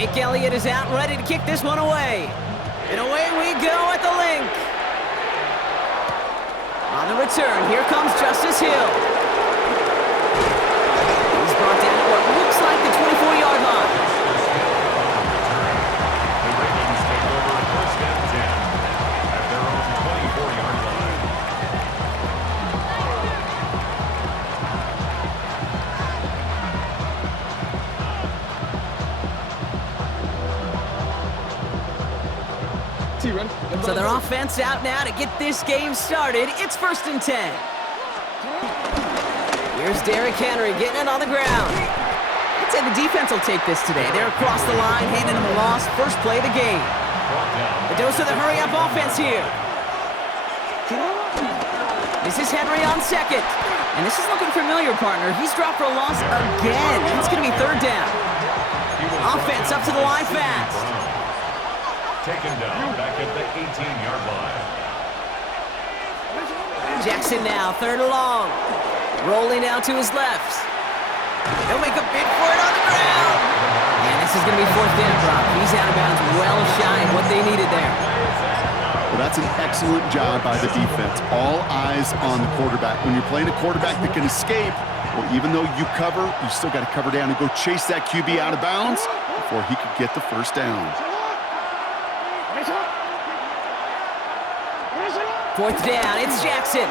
Jake Elliott is out ready to kick this one away. And away we go at the link. On the return, here comes Justice Hill. He's brought down at what looks like the 24-yard line. The Ravens take over first and 10 at their own 24-yard line. So their offense out now to get this game started. It's first and 10. Here's Derrick Henry getting it on the ground. I'd say the defense will take this today. They're across the line, handing them a loss. First play of the game. The dose of the hurry-up offense here. This is Henry on second. And this is looking familiar, partner. He's dropped for a loss again. It's going to be third down. Offense up to the line fast. Taken down back at the 18-yard line. Jackson now, third and long. Rolling out to his left. They'll make a bid for it on the ground. And this is going to be fourth down, Brock. He's out of bounds, well shy of what they needed there. Well, that's an excellent job by the defense. All eyes on the quarterback. When you're playing a quarterback that can escape, well, even though you cover, you still got to cover down and go chase that QB out of bounds before he could get the first down. Fourth down, it's Jackson.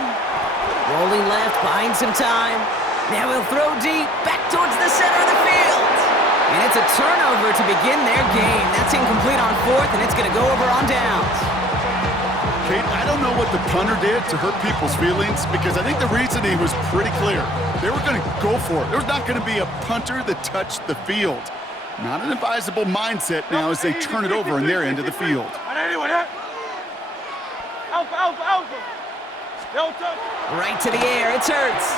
Rolling left, buying some time. Now he'll throw deep, back towards the center of the field. And it's a turnover to begin their game. That's incomplete on fourth, and it's going to go over on downs. Kate, I don't know what the punter did to hurt people's feelings, because I think the reasoning was pretty clear. They were going to go for it. There's not going to be a punter that touched the field. Not an advisable mindset now as they turn it over in their end of the field. Right to the air, it's Hurts.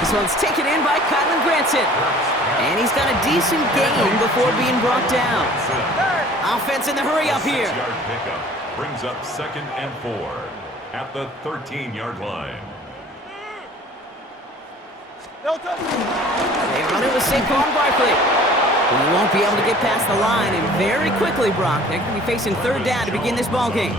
This one's taken in by Kylan Granson. And he's got a decent gain before being brought down. Offense in the hurry up here. 6-yard pickup brings up second and 4 at the 13-yard line. They run it with Saquon Barkley. He won't be able to get past the line, and very quickly, Brock, they're going to be facing third down to begin this ball game.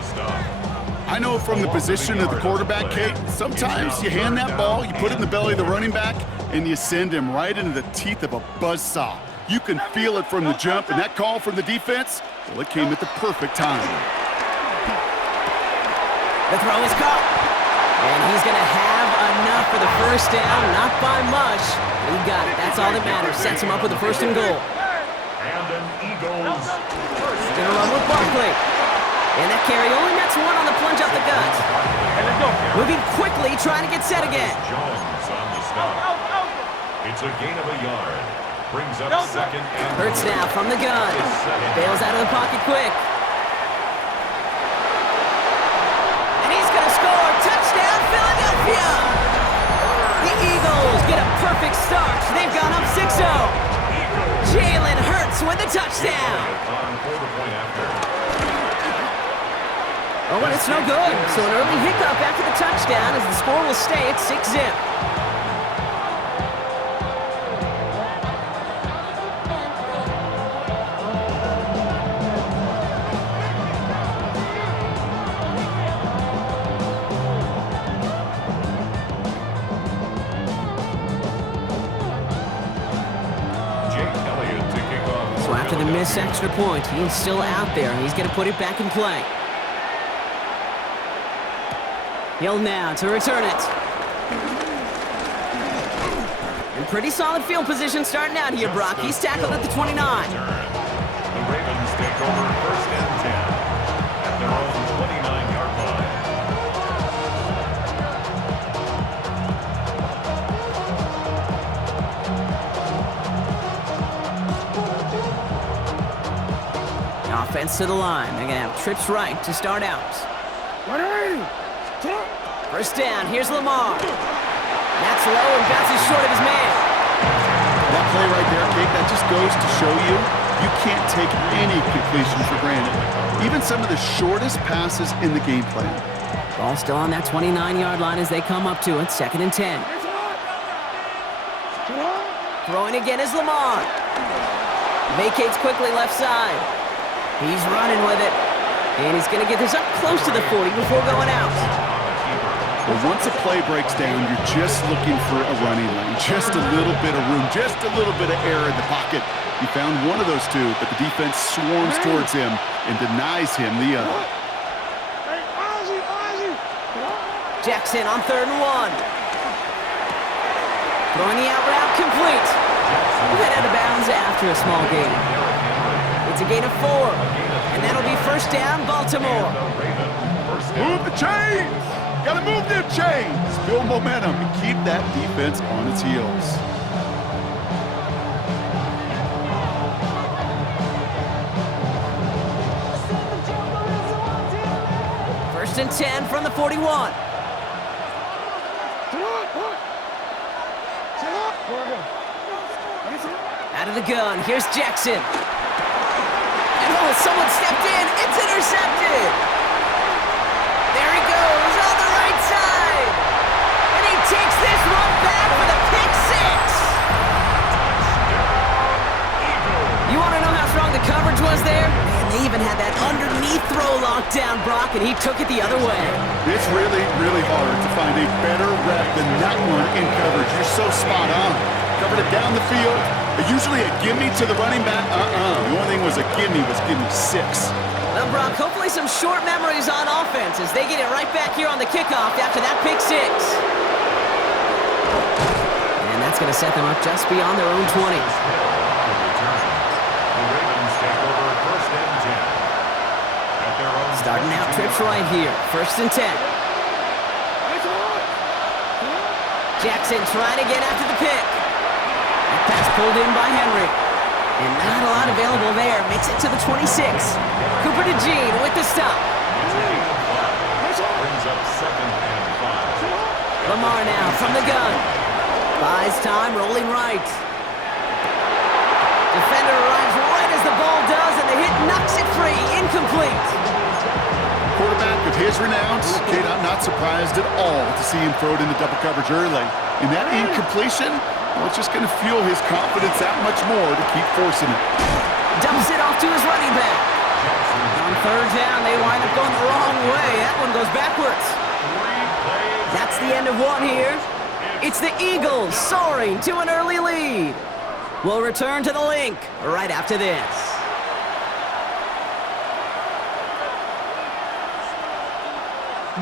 I know from the position of the quarterback, Kate, sometimes you hand that ball, you put it in the belly of the running back, and you send him right into the teeth of a buzzsaw. You can feel it from the jump, and that call from the defense, well, it came at the perfect time. The throw is caught. And he's going to have enough for the first down, not by much. He got it. That's all that matters. Sets him up with the first and goal. And an Eagles first. He's going to run with Barkley. And that carry only nets one on the plunge up the gut. Moving quickly, trying to get set again. Jones on the stop. It's a gain of a yard. Brings up second and Hurts now from the gun. Bails out of the pocket quick. And he's going to score. Touchdown, Philadelphia! The Eagles get a perfect start. They've gone up 6-0. Jalen Hurts with the touchdown. on for the point after. Oh, and it's no good. So an early hiccup after the touchdown as the score will stay at 6-zip. So after the missed extra point, he's still out there, and he's going to put it back in play. Hill now to return it. And pretty solid field position starting out here, Brock. He's tackled at the 29. The Ravens take over first and 10 at their own 29-yard line. Offense to the line. They're going to have trips right to start out. First down. Here's Lamar. That's low and bounces short of his man. That play right there, Kate, that just goes to show you you can't take any completion for granted. Even some of the shortest passes in the game plan. Ball still on that 29-yard line as they come up to it. Second and 10. Throwing again is Lamar. Vacates quickly left side. He's running with it. And he's going to get this up close to the 40 before going out. Well, once a play breaks down, you're just looking for a running lane. Just a little bit of room, just a little bit of air in the pocket. He found one of those two, but the defense swarms towards him and denies him the other. Jackson on 3rd and 1. Throwing the out route complete. Head out of bounds after a small gain. It's a gain of 4. And that'll be first down, Baltimore. Move the chains! Gotta move them chains! Build momentum and keep that defense on its heels. First and 10 from the 41. Out of the gun, here's Jackson. And oh, someone stepped in, it's intercepted! There he goes, on the right side! And he takes this one back for the pick 6! You want to know how strong the coverage was there? Man, they even had that underneath throw locked down, Brock, and he took it the other way. It's really, really hard to find a better rep than that one in coverage. You're so spot on. Covered it down the field. Usually a gimme to the running back. The only thing was a gimme 6. Well, Brock, hopefully some short memories on offense as they get it right back here on the kickoff after that pick 6. And that's going to set them up just beyond their own 20. Starting out trips right here. First and 10. Jackson trying to get after the pick. That pass pulled in by Henry. And not a lot available there. Makes it to the 26. Cooper to Jean with the stop. Brings up 2nd and 5. Lamar now from the gun. Buys time, rolling right. Defender arrives right as the ball does, and the hit knocks it free. Incomplete. Quarterback of his renown, Kate, I'm not surprised at all to see him throw it into double coverage early. And that incompletion, well, it's just going to fuel his confidence that much more to keep forcing it. Dumps it off to his running back. On 3rd down, they wind up going the wrong way. That one goes backwards. That's the end of one here. It's the Eagles soaring to an early lead. We'll return to the link right after this.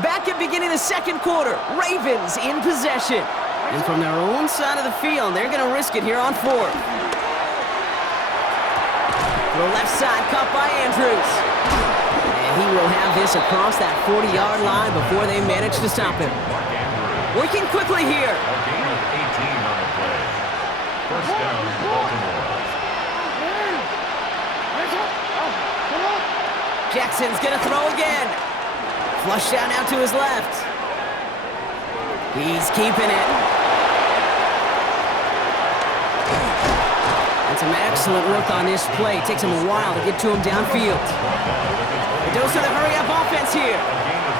Back at beginning of the 2nd quarter, Ravens in possession. And from their own side of the field, they're going to risk it here on 4th. The left side caught by Andrews. And he will have this across that 40-yard line before they manage to stop him. Working quickly here. A gain of 18 on the play. First down, Baltimore. Jackson's going to throw again. Flush down out to his left. He's keeping it. And some excellent work on this play. Takes him a while to get to him downfield. The dose of the hurry-up offense here. A gain of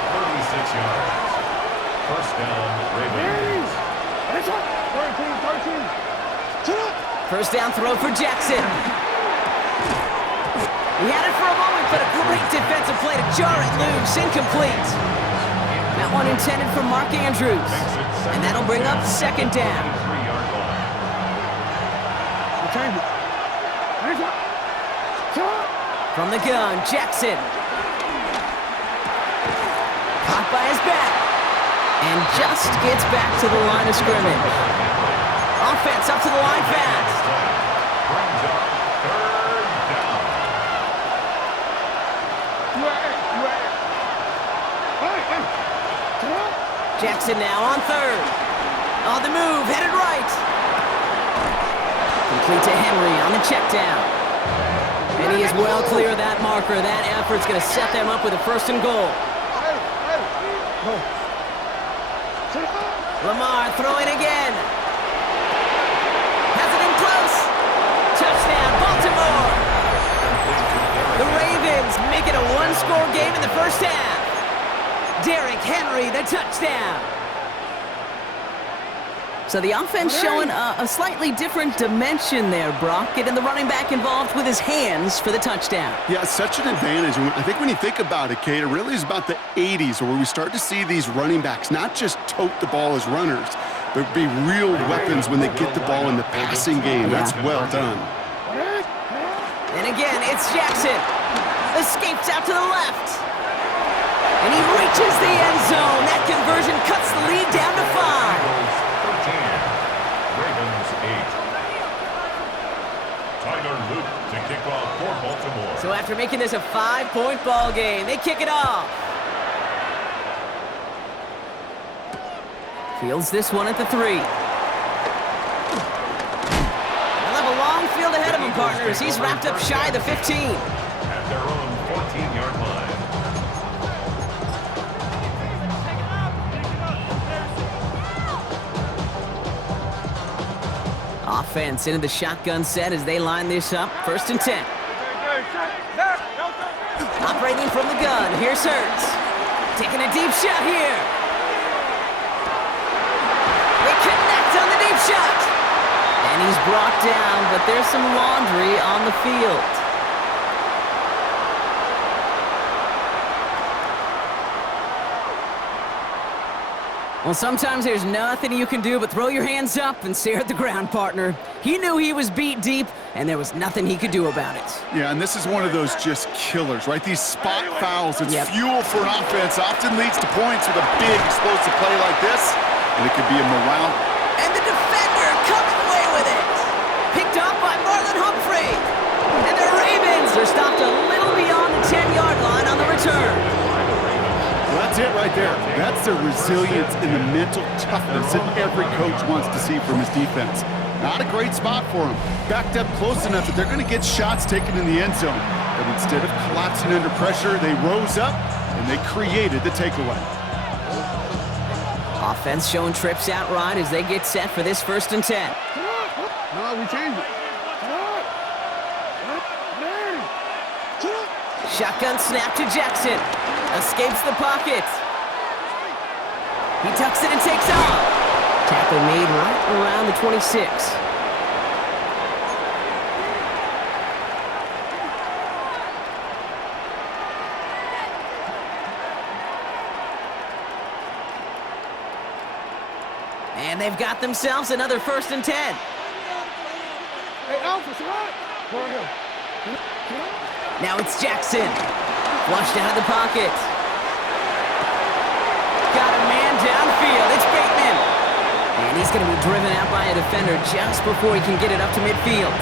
36 yards. First down, Ravens. First down throw for Jackson. He had it for a moment, but a great defensive play to jar it loose. Incomplete. That one intended for Mark Andrews. And that'll bring up 2nd down. From the gun, Jackson. Caught by his back. And just gets back to the line of scrimmage. Offense up to the line fast. Brings up 3rd down. Jackson now on 3rd. On the move, headed right. Complete to Henry on the check down. And he is well clear of that marker. That effort's going to set them up with a 1st and goal. Lamar throwing again. Has it in close. Touchdown, Baltimore. The Ravens make it a 1-score game in the first half. Derrick Henry, the touchdown. So the offense showing a slightly different dimension there, Brock, getting the running back involved with his hands for the touchdown. Yeah, such an advantage. I think when you think about it, Kate, it really is about the 80s where we start to see these running backs not just tote the ball as runners, but be real weapons when they get the ball in the passing game. That's well done. And again, it's Jackson. Escapes out to the left. And he reaches the end zone. That conversion cuts the lead down to 5. Ravens 8. Tyler Luke to kick off for Baltimore. So after making this a 5-point ball game, they kick it off. Fields this one at the 3. They'll have a long field ahead of him, partners. He's wrapped up shy of the 15. At their own 14-yard line. Offense into the shotgun set as they line this up. 1st and 10. Operating from the gun. Here's Hurts. Taking a deep shot here. They connect on the deep shot. And he's brought down, but there's some laundry on the field. Well, sometimes there's nothing you can do but throw your hands up and stare at the ground, partner. He knew he was beat deep, and there was nothing he could do about it. Yeah, and this is one of those just killers, right? These spot fouls, it's fuel for an offense, often leads to points with a big explosive play like this, and it could be a morale. And the defender comes away with it. Picked up by Marlon Humphrey. And the Ravens are stopped a little beyond the 10-yard line on the return. Well, that's it right there. That's the resilience and the mental toughness that every coach wants to see from his defense. Not a great spot for him. Backed up close enough that they're going to get shots taken in the end zone. But instead of collapsing under pressure, they rose up and they created the takeaway. Offense showing trips out right as they get set for this 1st and 10. No, we changed it. Shotgun snap to Jackson. Escapes the pocket. He tucks it and takes off. Tackle made right around the 26. And they've got themselves another 1st and 10. Hey, Alpha, what? Go ahead. Now it's Jackson. Flushed out of the pocket. Got a man downfield. It's Bateman. And he's going to be driven out by a defender just before he can get it up to midfield.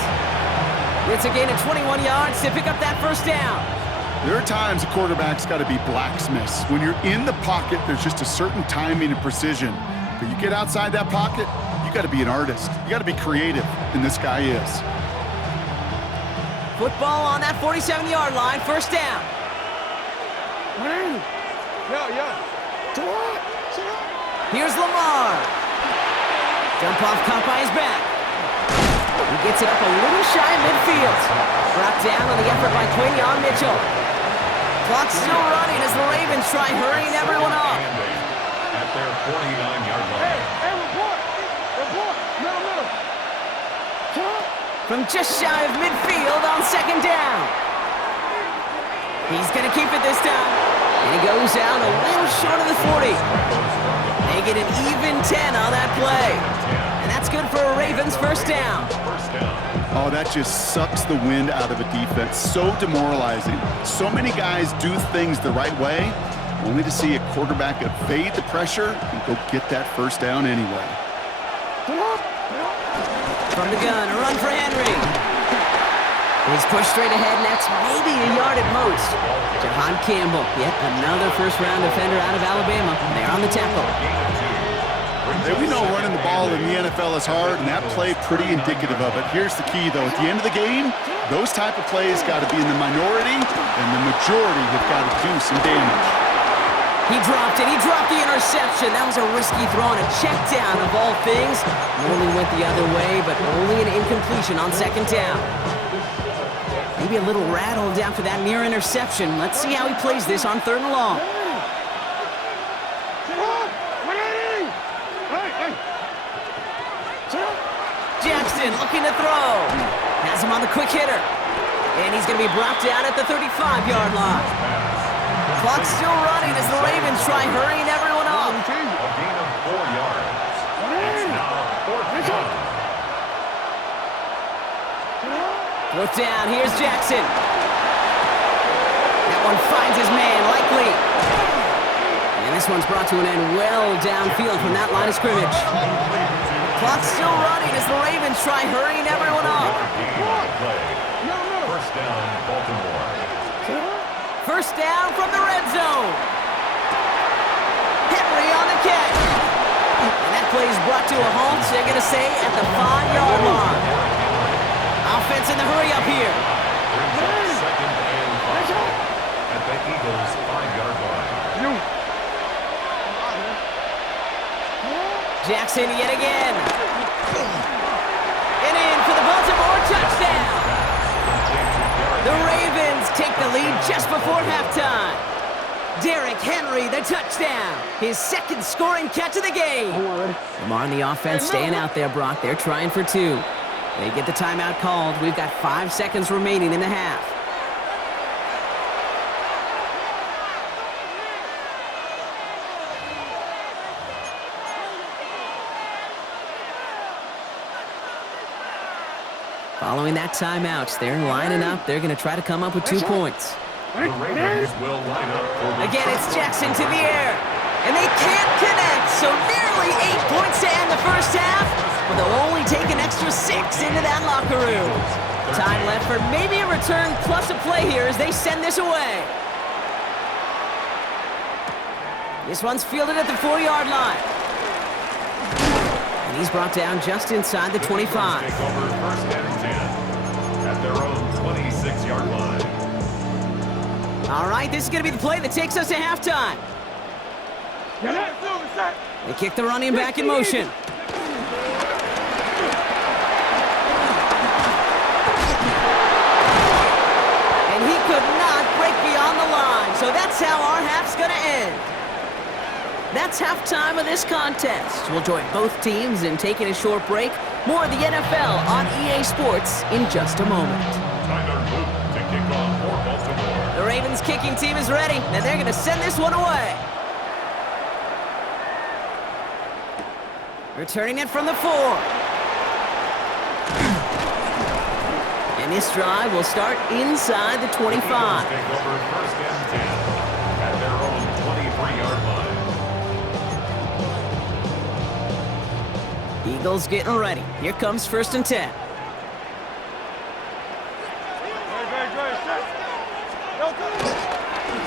It's a gain of 21 yards to pick up that 1st down. There are times a quarterback's got to be blacksmiths. When you're in the pocket, there's just a certain timing and precision. But you get outside that pocket, you got to be an artist. You got to be creative, and this guy is. Football on that 47-yard line, 1st down. Here's Lamar. Jump off caught by his back. He gets it up a little shy of midfield. Brought down on the effort by Quinion Mitchell. Clock's still running as the Ravens try hurrying everyone up. At their 49-yard line. Hey, report! Report! Middle. From just shy of midfield on 2nd down. He's going to keep it this time. And he goes out a little short of the 40. They get an even 10 on that play. And that's good for a Ravens 1st down. Oh, that just sucks the wind out of a defense. So demoralizing. So many guys do things the right way, only to see a quarterback evade the pressure and go get that 1st down anyway. From the gun, a run for Henry. He's pushed straight ahead, and that's maybe a yard at most. Jahan Campbell, yet another 1st-round defender out of Alabama. They're on the tackle. Hey, we know running the ball in the NFL is hard, and that play pretty indicative of it. Here's the key, though. At the end of the game, those type of plays got to be in the minority, and the majority have got to do some damage. He dropped it. He dropped the interception. That was a risky throw on a check down of all things. Nearly went the other way, but only an incompletion on 2nd down. Maybe a little rattled after that near interception. Let's see how he plays this on 3rd and long. looking to throw. Has him on the quick hitter. And he's going to be brought down at the 35-yard line. Clock's still running as the Ravens try hurrying everyone up. A gain of 4 yards. It's now 4th down. 4th down, here's Jackson. That one finds his man, likely. And this one's brought to an end well downfield from that line of scrimmage. Clock's still running as the Ravens try hurrying everyone up. First down, Baltimore. First down from the red zone. Henry on the catch. And that play is brought to a halt, so they're going to say at the 5-yard line. Offense in the hurry up here. Brings up 2nd and 5 at the Eagles' 5-yard line. Jackson yet again. And in for the Baltimore touchdown. The Ravens take the lead just before halftime. Derrick Henry, the touchdown. His 2nd scoring catch of the game. Lamar and the offense staying out there, Brock. They're trying for 2. They get the timeout called. We've got 5 seconds remaining in the half. Following that timeout, they're lining up. They're going to try to come up with 2 points. The Ravens will line up for Again, it's Jackson to the air. And they can't connect, so nearly 8 points to end the first half. But they'll only take an extra 6 into that locker room. Time left for maybe a return plus a play here as they send this away. This one's fielded at the 4-yard line. And he's brought down just inside the 25. Take over 1st and 10 at their own 26-yard line. All right, this is going to be the play that takes us to halftime. They kick the running back in motion. And he could not break beyond the line, so that's how our half's going to end. That's halftime of this contest. We'll join both teams in taking a short break. More of the NFL on EA Sports in just a moment. Tyler Luke to kick off for Baltimore. The Ravens kicking team is ready, and they're going to send this one away. Returning it from the 4. And this drive will start inside the 25. Take over 1st and 10 at their own 23-yard line. Eagles getting ready. Here comes 1st and 10.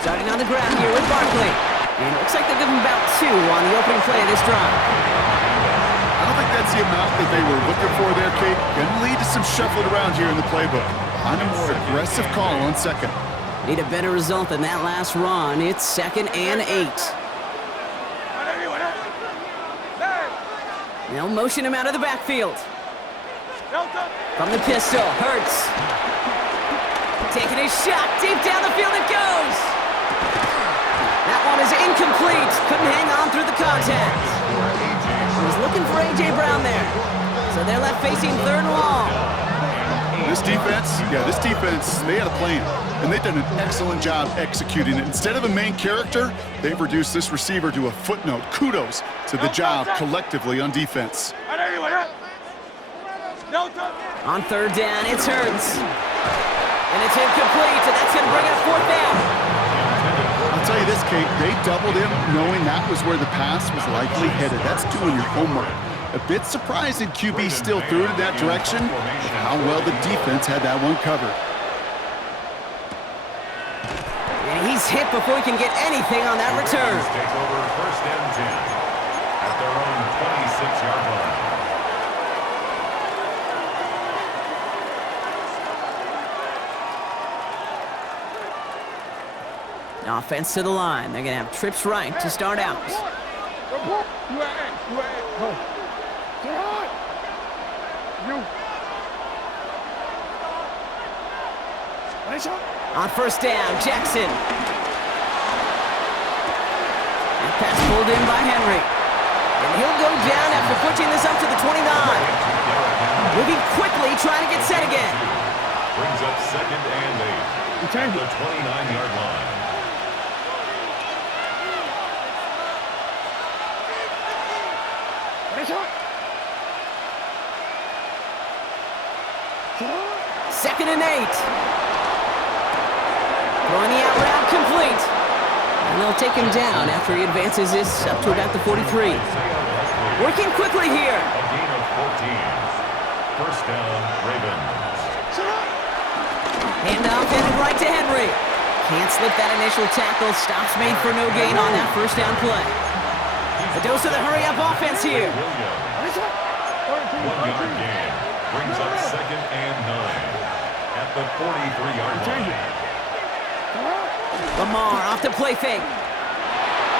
Starting on the ground here with Barkley. And it looks like they'll give him about 2 on the opening play of this drive. I don't think that's the amount that they were looking for there, Kate. Going to lead to some shuffling around here in the playbook. On a more aggressive call on 2nd. Need a better result than that last run. It's 2nd and 8. They'll motion him out of the backfield. From the pistol, Hurts. Taking his shot, deep down the field it goes. That one is incomplete. Couldn't hang on through the contact. He's looking for A.J. Brown there. So they're left facing 3rd and long. This defense, they had a plan, and they've done an excellent job executing it. Instead of a main character, they've reduced this receiver to a footnote. Kudos to the job collectively on defense. On 3rd down, it's Hurts. And it's incomplete, and that's going to bring up 4th down. I'll tell you this, Kate, they doubled him knowing that was where the pass was likely headed. That's doing your homework. A bit surprising QB still threw it in that direction, but how well the defense had that one covered. And he's hit before he can get anything on that return. Take over 1st and 10 at their own 26-yard line. Offense to the line. They're going to have trips right to start out. On 1st down, Jackson. And pass pulled in by Henry. And he'll go down after pushing this up to the 29. Moving quickly, trying to get set again. Brings up 2nd and 8 at the 29-yard line. Second and 8. Throwing the out route complete. And they'll take him down after he advances this up to about the 43. Working quickly here. A gain of 14. First down, Ravens. Handoff headed right to Henry. Can't slip that initial tackle. Stops made for no gain on that first down play. The dose of the hurry-up offense here. 1-yard gain. Brings up 2nd and 9 at the 43-yard line. Lamar off the play fake.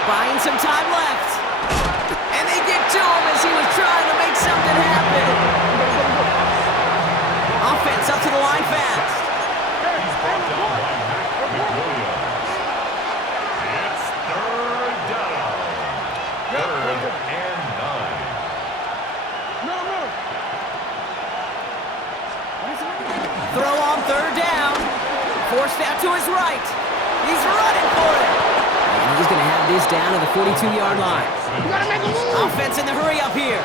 Buying some time left. And they get to him as he was trying to make something happen. Offense up to the line fast. He's brought down by McWilliams. It's 3rd down. 3rd and 9. Throw on 3rd down. Forced out to his right. He's running for it. And he's going to have this down to the 42-yard line. Offense in the hurry up here.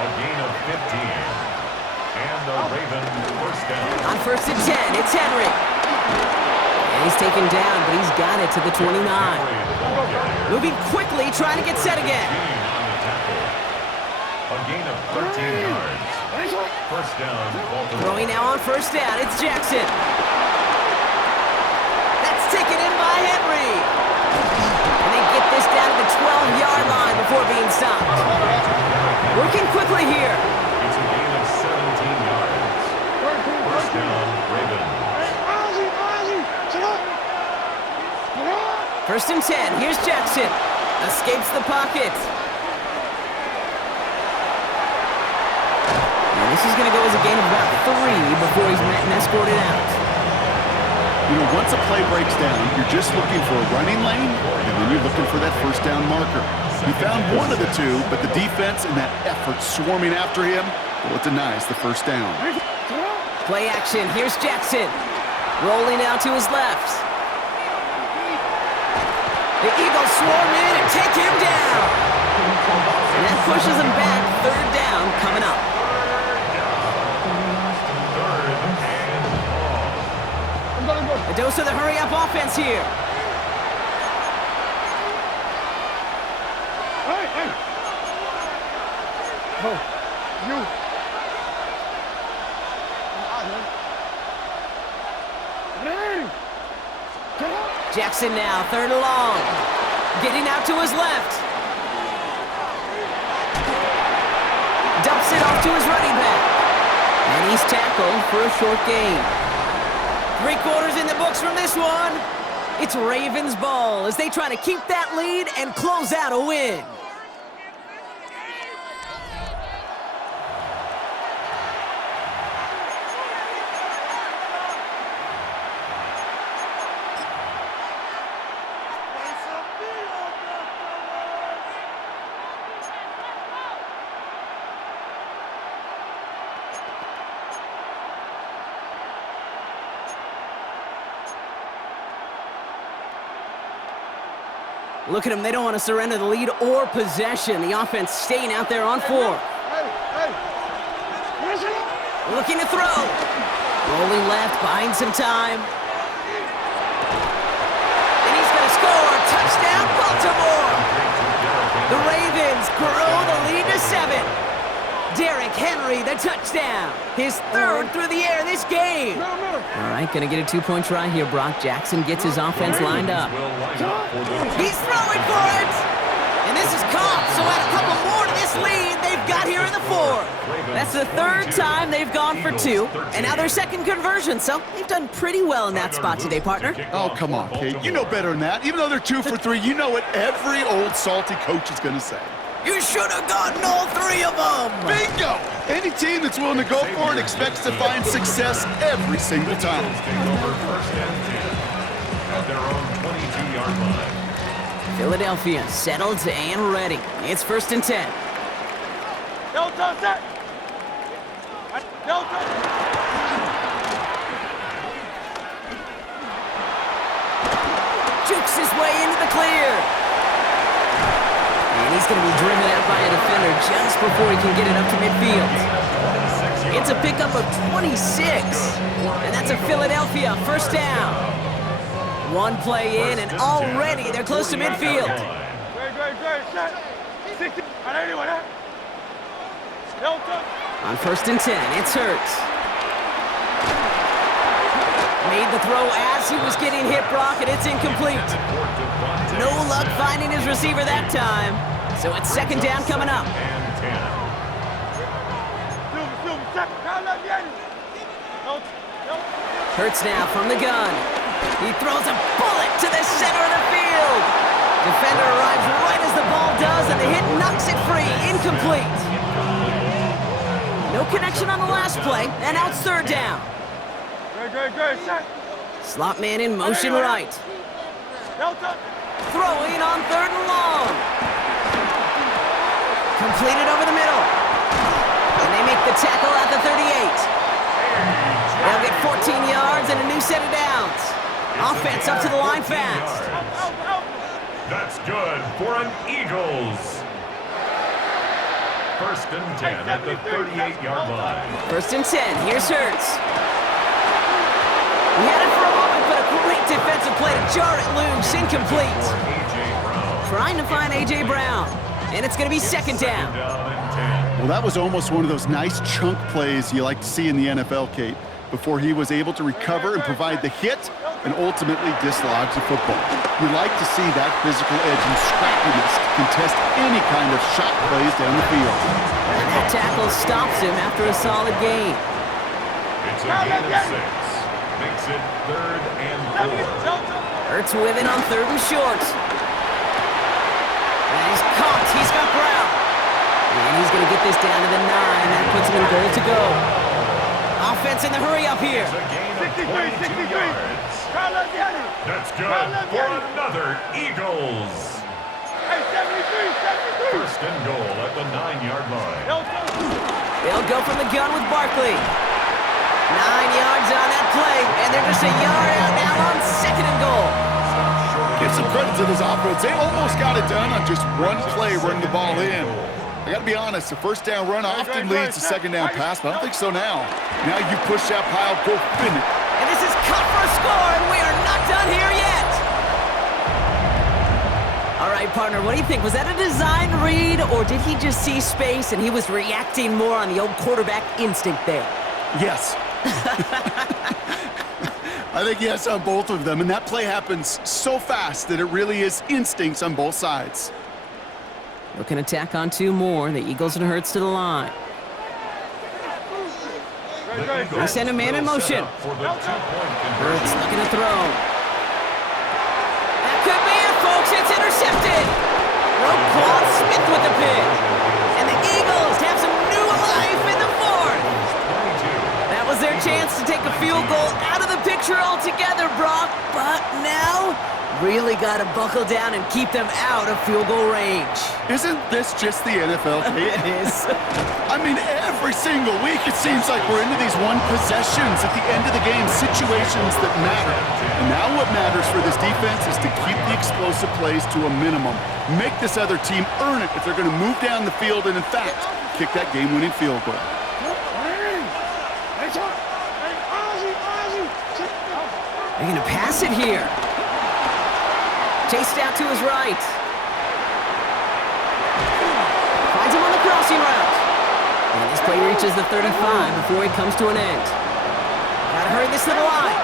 A gain of 15. And the Ravens first down. On 1st and 10, it's Henry. And he's taken down, but he's got it to the 29. Moving quickly, trying to get set again. A gain of 13 yards. First down, Baltimore. Throwing now on 1st down, it's Jackson. That's taken in by Henry. And they get this down to the 12-yard line before being stopped. Working quickly here. It's a gain of 17 yards. First down, Ravens. 1st and 10, here's Jackson. Escapes the pocket. This is going to go as a gain of about 3 before he's met and escorted out. You know, once a play breaks down, you're just looking for a running lane, and then you're looking for that first down marker. He found one of the two, but the defense and that effort swarming after him, well, it denies the first down. Play action, here's Jackson. Rolling out to his left. The Eagles swarm in and take him down. And that pushes him back. 3rd down coming up. A dose of the hurry-up offense here. Hey! Oh, you. Jackson now, 3rd and long. Getting out to his left. Dumps it off to his running back. And he's tackled for a short gain. 3 quarters in the books from this one. It's Ravens ball as they try to keep that lead and close out a win. Look at them, they don't want to surrender the lead or possession. The offense staying out there on 4. Looking to throw. Rolling left, buying some time. And he's going to score. Touchdown, Baltimore. The Ravens grow the lead to 7. Derrick Henry, the touchdown. His 3rd through the air this game. All right, going to get a 2-point try here. Brock Jackson gets his offense lined up. He's throwing for it. And this is caught, so add a couple more to this lead they've got here in the 4th. That's the 3rd time they've gone for 2, and now their 2nd conversion, so they've done pretty well in that spot today, partner. Oh, come on, Kate. You know better than that. Even though they're 2 for 3, you know what every old salty coach is going to say. You should have gotten all 3 of them. Bingo! Any team that's willing to go for it expects to find success every single time. Take over 1st and 10 at their own 22-yard line. Philadelphia settled and ready. It's 1st and 10. Delta set. Delta. Jukes his way into the clear. And he's going to be driven out by a defender just before he can get it up to midfield. It's a pickup of 26. And that's a Philadelphia first down. One play in, and already they're close to midfield. Great. Set. 60. Delta. On 1st and 10, it's Hurts. Made the throw as he was getting hit, Brock, and it's incomplete. No luck finding his receiver that time. So it's 2nd down coming up. Hurts now from the gun. He throws a bullet to the center of the field. Defender arrives right as the ball does, and the hit knocks it free. Incomplete. No connection on the last play, and now it's 3rd down. Great. Set. Slot man in motion right. Delta. Throwing on 3rd and long. Completed over the middle. And they make the tackle at the 38. They'll get 14 yards and a new set of downs. Offense up to the line fast. That's good for an Eagles. 1st and 10 at the 38-yard line. 1st and 10. Here's Hurts. He had it for a moment, but a great defensive play to jar it loose. Incomplete. Trying to find A.J. Brown. And it's going to be 2nd down. Well, that was almost one of those nice chunk plays you like to see in the NFL, Kate, before he was able to recover and provide the hit and ultimately dislodge the football. You like to see that physical edge and scrappiness to contest any kind of shot plays down the field. And that tackle stops him after a solid gain. It's a gain of 6. Makes it 3rd and 4. Hurts with it on 3rd and short. And he's caught. He's got Brown. And he's going to get this down to the 9. That puts him in goal to go. Offense in the hurry up here. It's a gain of 22 yards. That's good for another Eagles. 1st and goal at the 9-yard line. They'll go from the gun with Barkley. 9 yards on that play, and they're just a yard out now on 2nd and goal. Give some credit to this offense. They almost got it done on just one play running the ball in. I got to be honest, the 1st down run often leads to 2nd down pass, but I don't think so now. Now you push that pile, go finish. And this is cut for a score, and we are not done here yet. All right, partner, what do you think? Was that a design read, or did he just see space and he was reacting more on the old quarterback instinct there? Yes. I think yes on both of them, and that play happens so fast that it really is instincts on both sides. Looking to tack on 2 more. The Eagles and Hurts to the line. They send a man in motion. Hurts looking to throw. That could be it, folks. It's intercepted. Roquan Smith with the pick. And the Eagles have some new life in the 4th. That was their chance to take a field goal out of the picture altogether, Brock. But now, really got to buckle down and keep them out of field goal range. Isn't this just the NFL? It is. I mean, every single week it seems like we're into these one possessions at the end of the game, situations that matter. And now what matters for this defense is to keep the explosive plays to a minimum. Make this other team earn it if they're going to move down the field and, in fact, kick that game-winning field goal. They're going to pass it here. Chased out to his right. Finds him on the crossing route. And this play reaches the 35 before he comes to an end. Gotta hurry this to the line.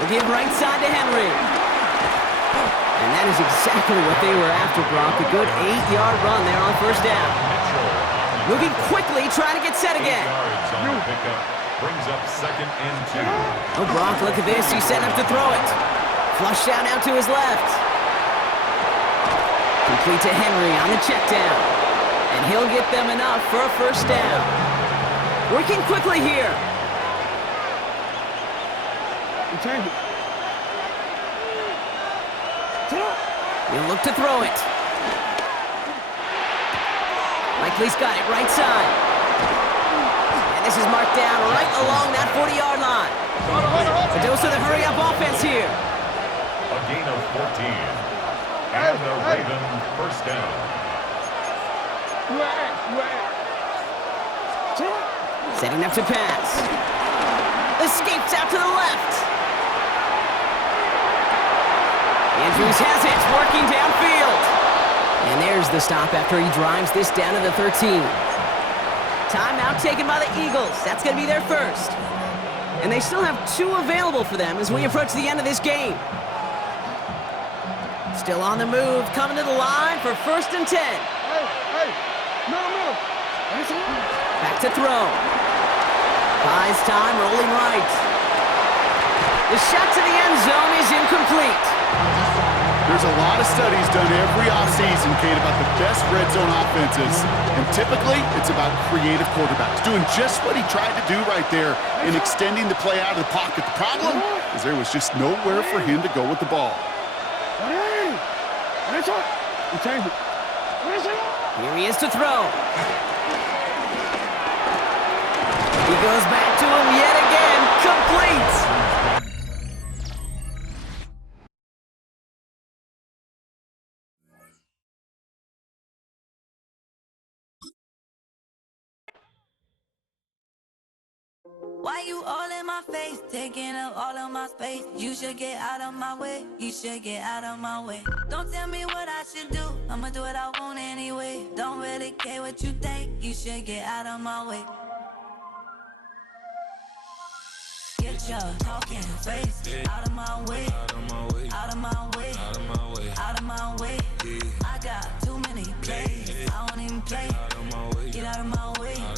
They give right side to Henry. And that is exactly what they were after, Brock. A good 8-yard run there on 1st down. Moving quickly, trying to get set again. Brings up 2nd and 2. Oh, Brock, look at this. He's setting up to throw it. Flush down out to his left. Complete to Henry on the check down. And he'll get them enough for a 1st down. Working quickly here. He'll look to throw it. Likely's got it right side. And this is marked down right along that 40-yard line. A dose of the hurry-up offense here. A gain of 14. And the Raven first down. Setting up to pass. Escapes out to the left. Andrews has it, working downfield. And there's the stop after he drives this down to the 13. Timeout taken by the Eagles. That's going to be their first. And they still have 2 available for them as we approach the end of this game. Still on the move, coming to the line for 1st and 10. Back to throw. Buys time, rolling right. The shot to the end zone is incomplete. There's a lot of studies done every offseason, Kate, about the best red zone offenses. And typically, it's about creative quarterbacks doing just what he tried to do right there in extending the play out of the pocket. The problem is there was just nowhere for him to go with the ball. Here he is to throw. He goes back to him yet again. Complete. Why you all in my face, taking up all of my space? You should get out of my way, you should get out of my way. Don't tell me what I should do, I'ma do what I want anyway. Don't really care what you think, you should get out of my way. Get your talking face out of my